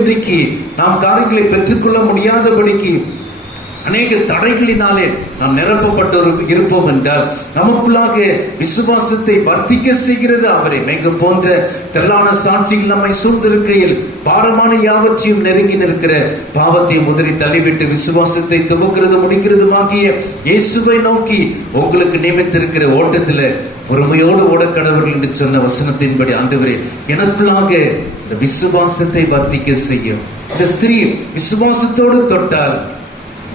இன்றைக்கு நாம் காரியங்களை பெற்றுக்கொள்ள முடியாதபடிக்கு அநேக தடைகளினாலே நாம் நிரப்பப்பட்டு இருப்போம் என்றால் நமக்குள்ளாக விசுவாசத்தை வர்த்திக்க செய்கிறது அவரை. மேகம் போன்ற திரளான சாட்சிகள் நம்மை சூழ்ந்திருக்கையில் பாரமான யாவற்றையும் நெருங்கி நிற்கிற பாவத்தை முதறி தள்ளிவிட்டு விசுவாசத்தை துவக்கிறது முடிக்கிறதுமாகிய இயேசுவை நோக்கி உங்களுக்கு நியமித்திருக்கிற ஓட்டத்தில் பொறுமையோடு ஓடக்கடவர்கள் என்று சொன்ன வசனத்தின்படி ஆண்டவரே எனக்குள்ளாக இந்த விசுவாசத்தை வர்த்திக்க செய்யும். இந்த ஸ்திரீ விசுவாசத்தோடு தொட்டால்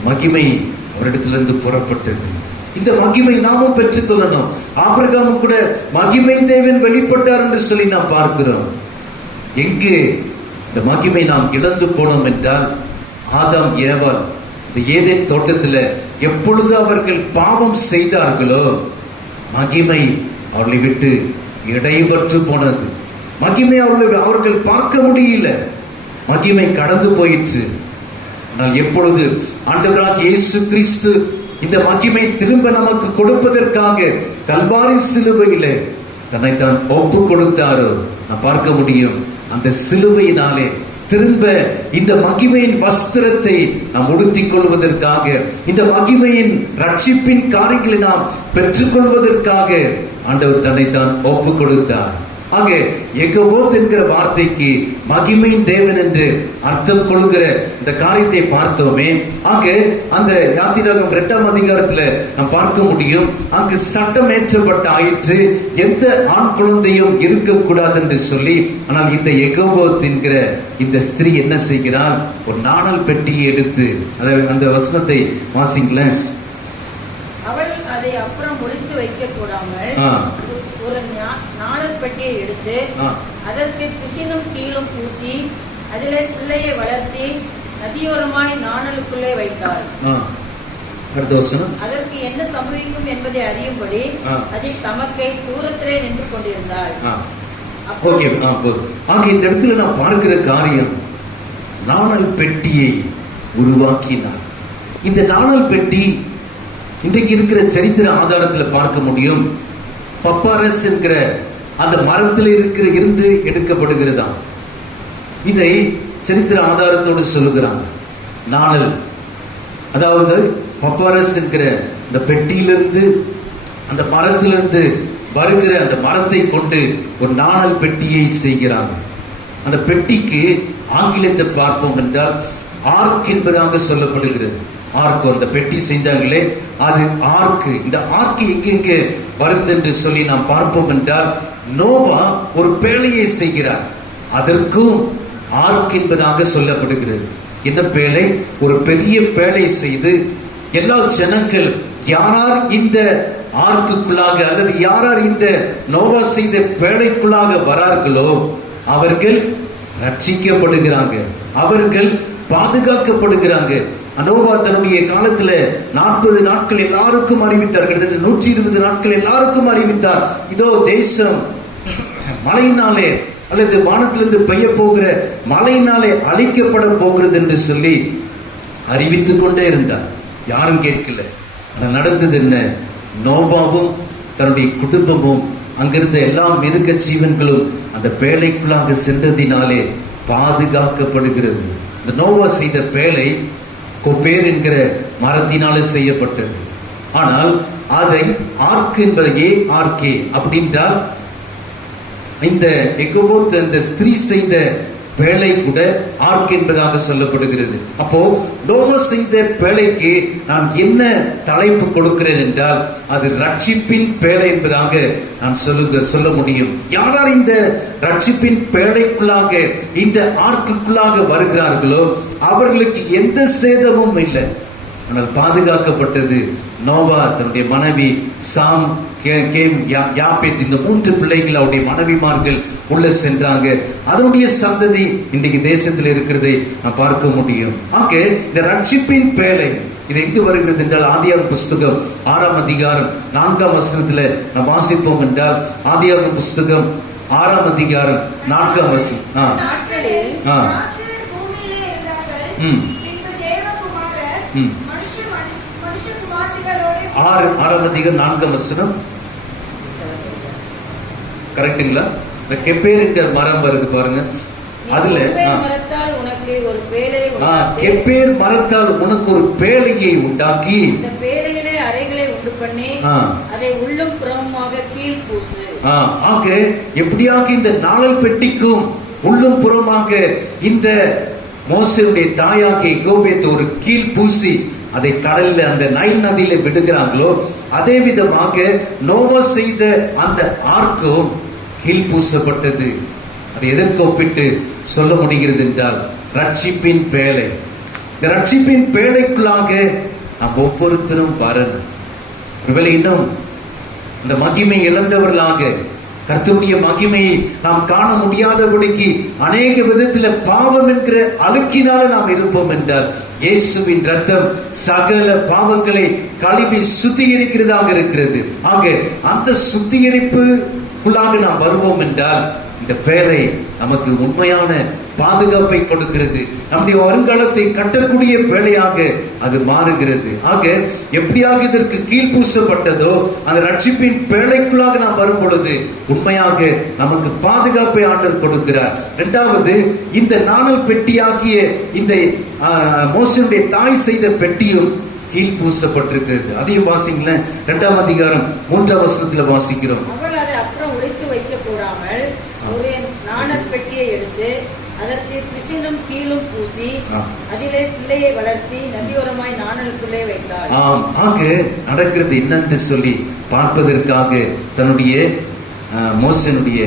மகிமை அவரிடத்திலிருந்து புறப்பட்டது. இந்த மகிமை நாமும் பெற்றுக்கொள்ளணும். ஆபிரகாமும் கூட மகிமை தேவன் வெளிப்பட்டார் என்று சொல்லி நாம் பார்க்கிறோம். எங்கே இந்த மகிமை நாம் இழந்து போனோம் என்றால் ஆதாம் ஏவாள் இந்த ஏதேன் தோட்டத்தில் எப்பொழுது அவர்கள் பாவம் செய்தார்களோ மகிமை அவர்களை விட்டு இடைபற்று போனது. மகிமை அவர்கள் பார்க்க முடியல. மகிமை கடந்து போயிற்று. ஆனால் எப்பொழுது ஆண்டவராகிய இயேசு கிறிஸ்து இந்த மகிமை திரும்ப நமக்கு கொடுப்பதற்காக கல்வாரி சிலுவையிலே தன்னைத்தான் ஒப்பு கொடுத்தாரோ நான் பார்க்க முடியும். அந்த சிலுவையினாலே திரும்ப இந்த மகிமையின் வஸ்திரத்தை நாம் உடுத்திக் கொள்வதற்காக, இந்த மகிமையின் ரட்சிப்பின் காரியங்களை நாம் பெற்றுக்கொள்வதற்காக ஆண்டவர் தன்னைத்தான் ஒப்பு கொடுத்தார். ஆக எகோபோத் என்கிற வார்த்தைக்கு மகிமையின் தேவன் என்று அர்த்தம் கொள்கிற இந்த காரியத்தை பார்த்தோமே. ஆக அந்த யாத்திராகமம் 2ஆம் அதிகாரத்தில் நாம் பார்க்க முடியும். அங்கு சட்டம் ஏற்றப்பட்ட ஆயிற்று, எந்த ஆண் குழந்தையும் இருக்கக்கூடாது என்று சொல்லி. ஆனால் இந்த எகோபோத் என்கிற இந்த ஸ்திரீ என்ன செய்கிறாள்? ஒரு நாணல் பெட்டியை எடுத்து அந்த வசனத்தை வாசிங்களேன். அவள் அதை அப்புறம் முடித்து வைக்க கூடாமல் ஒரு நாணல் பெட்டியை எடுத்து அதற்கு பிசினும் கீழும் பூசி அதிலே பிள்ளையை வளர்த்தி நதியோரமாய் நாணலுக்குள்ளே வைத்தாள். அதற்கு என்ன சம்பவிக்கும் என்பதை அறியும்படி அதில் தமக்கை தூரத்திலே நின்று கொண்டிருந்தாள். இந்த இடத்துல நான் பார்க்கிற காரியம், நாணல் பெட்டியை உருவாக்கினார். இந்த நாணல் பெட்டி இன்றைக்கு இருக்கிற சரித்திர ஆதாரத்தில் பார்க்க முடியும். பப்பாரஸ் என்கிற அந்த மரத்தில் இருந்து எடுக்கப்படுகிறதா. இதை சரித்திர ஆதாரத்தோடு சொல்லுகிறாங்க. நாணல், அதாவது பப்பாரஸ் என்கிற இந்த பெட்டியிலிருந்து அந்த மரத்திலிருந்து வருகிற அந்த மரத்தை கொண்டு ஒரு நாணல் பெட்டியை செய்கிறாங்க. அந்த பெட்டிக்கு ஆங்கிலத்தை பார்ப்போம் என்றால் ஆர்க் என்பதாக சொல்லப்படுகிறது. ஆர்க், அந்த பெட்டி செஞ்சாங்களே அது ஆர்க். இந்த ஆர்க் எங்கெங்கே வருகிறது என்று சொல்லி நாம் பார்ப்போம் என்றால் நோவா ஒரு பேழையை செய்கிறார். அதற்கும் ஆர்க் என்பதாக சொல்லப்படுகிறது. இந்த பேழை ஒரு பெரிய பேழை செய்து எல்லா ஜனங்கள் யாரார் இந்த ஆர்க்குள்ளாக அல்லது யாரார் இந்த நோவா செய்த பேழைக்குள்ளாக வரார்களோ அவர்கள் ரட்சிக்கப்படுகிறாங்க, அவர்கள் பாதுகாக்கப்படுகிறாங்க. நோவா தன்னுடைய காலத்துல 40 நாட்கள் எல்லாருக்கும் அறிவித்தார். கிட்டத்தட்ட 120 நாட்கள் எல்லாருக்கும் அறிவித்தார். இதோ தேசம் மழையினாலே அல்லது வானத்திலிருந்து பெய்ய போகிற மழையினாலே அழிக்கப்பட போகிறது என்று சொல்லி அறிவித்துக் கொண்டே இருந்தார். யாரும் கேட்கல. ஆனால் நடந்தது என்ன? நோவாவும் தன்னுடைய குடும்பமும் அங்கிருந்த எல்லா மிருக ஜீவன்களும் அந்த பேழைக்குள்ளாக சென்றதினாலே பாதுகாக்கப்படுகிறது. இந்த நோவா செய்த பேழை கொப்பேர் என்கிற மரத்தினாலே செய்யப்பட்டது. ஆனால் அதை ஆர்க் என்பதை ஆர்கே அப்படின்றால் இந்த எகோபோத் அந்த ஸ்திரீ செய்த பேழை கூட ஆர்க் என்பதாக சொல்லப்படுகிறது. அப்போ நோவா செய்த பேழைக்கு நான் என்ன தலைப்பு கொடுக்கிறேன் என்றால் அது ரட்சிப்பின் பேழை என்பதாக நான் சொல்ல முடியும். யாரார் இந்த ரட்சிப்பின் பேழைக்குள்ளாக இந்த ஆர்க்குள்ளாக வருகிறார்களோ அவர்களுக்கு எந்த சேதமும் இல்லை. ஆனால் பாதுகாக்கப்பட்டது நோவா, தன்னுடைய மனைவி சாம், கேம், யாப்பேத், இந்த 3 பிள்ளைகள் அவருடைய மனைவிமார்கள் உள்ள சென்றாங்க. அதனுடைய சந்ததி இன்றைக்கு தேசத்தில் இருக்கிறதை நான் பார்க்க முடியும். ஆக இந்த ரட்சிப்பின் பேழை இது எங்கு வருகிறது என்றால் ஆதியாகமம் புஸ்தகம் 6ஆம் அதிகாரம் 4ஆம் வசனத்துல நாம் வாசிப்போம் என்றால் ஆதியாகமம் புஸ்தகம் 6ஆம் அதிகாரம் 4ஆம் வசனம். 6ஆம் அதிகாரம் 4ஆம் வசனம் கரெக்டுங்களா? இந்த கெப்பேர் என்கிற மரம் வருது பாருங்க. அதுல மரத்தால் உனக்கு உனக்கு ஒரு பேழையை உண்டாக்கி, கெப்பேர் மரத்தால் உனக்கு ஒரு பேழையை உண்டாக்கி, இந்த பேழையிலே அறைகளை உண்டு பண்ணி அதை உள்ளும் புறமுமாக கீழ் பூசு. ஆக எப்படியாக இந்த நாணல் பெட்டிக்கும் உள்ளும் புறமாக இந்த மோசேயுடைய தாயாகிய கோபேத் ஒரு கீழ் பூசி அதை கடல்ல அந்த நைல் நதியில விடுகிறாங்களோ, அதே விதமாக நோவா செய்த அந்த ஆர்க்கும் கீழ் பூசப்பட்டது. அதை எதற்கு ஒப்பிட்டு சொல்ல முடிகிறது என்றால், ரட்சிப்பின் பேழை. இந்த ரட்சிப்பின் பேழைக்குள்ளாக நாம் ஒவ்வொருத்தரும் வரணும். ஒருவேளை இன்னும் இந்த மகிமை இழந்தவர்களாக, கர்த்தருடைய மகிமையை நாம் காண முடியாதபடிக்கு அநேக விதத்துல பாவம் என்கிற அழுக்கினால நாம் இருப்போம் என்றால், இயேசுவின் ரத்தம் சகல பாவங்களை கழுவி சுத்திகரிக்கிறதாக இருக்கிறது. ஆக அந்த சுத்திகரிப்புக்குள்ளாக நாம் வருவோம் என்றால், இந்த பேழை நமக்கு உண்மையான பாதுகாப்பை கொடுக்கிறது. நம்முடைய வருங்காலத்தை கட்டக்கூடிய பேழையாக அது மாறுகிறது. ஆக எப்படியாக இதற்கு கீழ் பூசப்பட்டதோ, அந்த ரட்சிப்பின் பேழைக்குள்ளாக நாம் வரும் பொழுது உண்மையாக நமக்கு பாதுகாப்பை ஆண்டவர் கொடுக்கிறார். இரண்டாவது, இந்த நாணல் பெட்டியாகிய இந்த மோசேயுடைய தாய் செய்த பெட்டியும் கீழ் பூசப்பட்டிருக்கிறது. அதையும் வாசிங்களேன். 2ஆம் அதிகாரம் 3ஆம் வசனத்துல வாசிக்கிறோம். அவள் அதை அப்புறம் உடைத்து வைக்க கூடாமல் ஒரு நாணல் பெட்டியை எடுத்து அதற்கு பிசினும் கீழும் பூசி அதிலே பிள்ளையை வளர்த்தி நதியோரமாய் நாணலுக்குள்ளே வைத்தாள். ஆக நடக்கிறது என்னன்னு சொல்லி பார்ப்பதற்காக தன்னுடைய மோசேயுடைய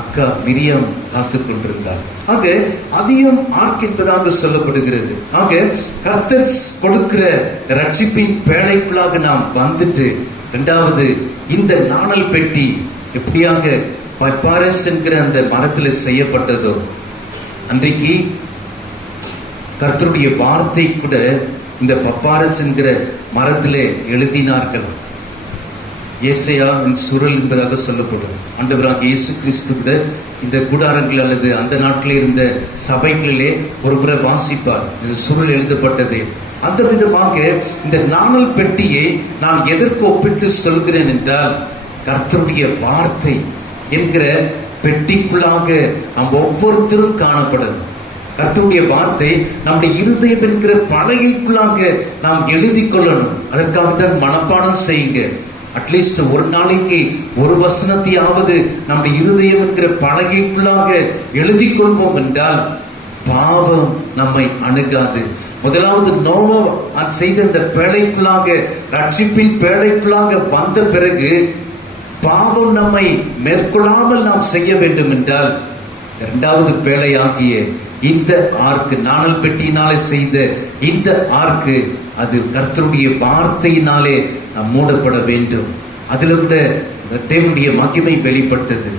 அக்கா மிரியாம் காத்து கொண்டிருந்தார். ஆக அதையும் ஆர்க் என்பதாக சொல்லப்படுகிறது. ஆக கர்த்தர் கொடுக்கிற ரட்சிப்பின் பேழைக்குள்ளாக நாம் வந்துட்டு, இரண்டாவது இந்த நாணல் பெட்டி எப்படியாக பப்பாரஸ் என்கிற அந்த மரத்தில் செய்யப்பட்டதோ, அன்றைக்கு கர்த்தருடைய வார்த்தை கூட இந்த பப்பாரஸ் என்கிற மரத்திலே எழுதினார்கள். ஏசாயாவின் சுருள் என்பதாக சொல்லப்படும். ஆண்டவராக இயேசு கிறிஸ்து கூட இந்த கூடாரங்கள் அல்லது அந்த நாட்டில் இருந்த சபைகளிலே ஒரு முறை வாசிப்பார், இது சுருள் எழுதப்பட்டது. அந்த விதமாக இந்த நாணல் பெட்டியை நான் எதற்கு ஒப்பிட்டு சொல்கிறேன் என்றால், கர்த்தருடைய வார்த்தை என்கிற பெட்டிக்குள்ளாக நாம் ஒவ்வொருத்தரும் காணப்படணும். கர்த்தருடைய வார்த்தை நம்முடைய இருதயம் என்கிற பலகைக்குள்ளாக நாம் எழுதி கொள்ளணும். அதற்காகத்தான் மனப்பாடம் செய்யுங்க. அட்லீஸ்ட் ஒரு நாளைக்கு ஒரு வசனத்தையாவது நம்முடைய இருதயம் என்கிற பலகைக்குள்ளாக எழுதி கொள்வோம் என்றால் பாவம் நம்மை அணுகாது. முதலாவது நோவா செய்த இந்த பேழைக்குள்ளாக, ரட்சிப்பின் பேழைக்குள்ளாக வந்த பிறகு பாவம் நம்மை மேற்கொள்ளாமல் நாம் செய்ய வேண்டும் என்றால், இரண்டாவது பேழையாகிய இந்த ஆர்க்கு, நாணல் பெட்டியினாலே செய்த இந்த ஆர்க்கு, அது கர்த்தருடைய வார்த்தையினாலே நாம் மூடப்பட வேண்டும். அதில் கூட தேவனுடைய மகிமை வெளிப்பட்டது.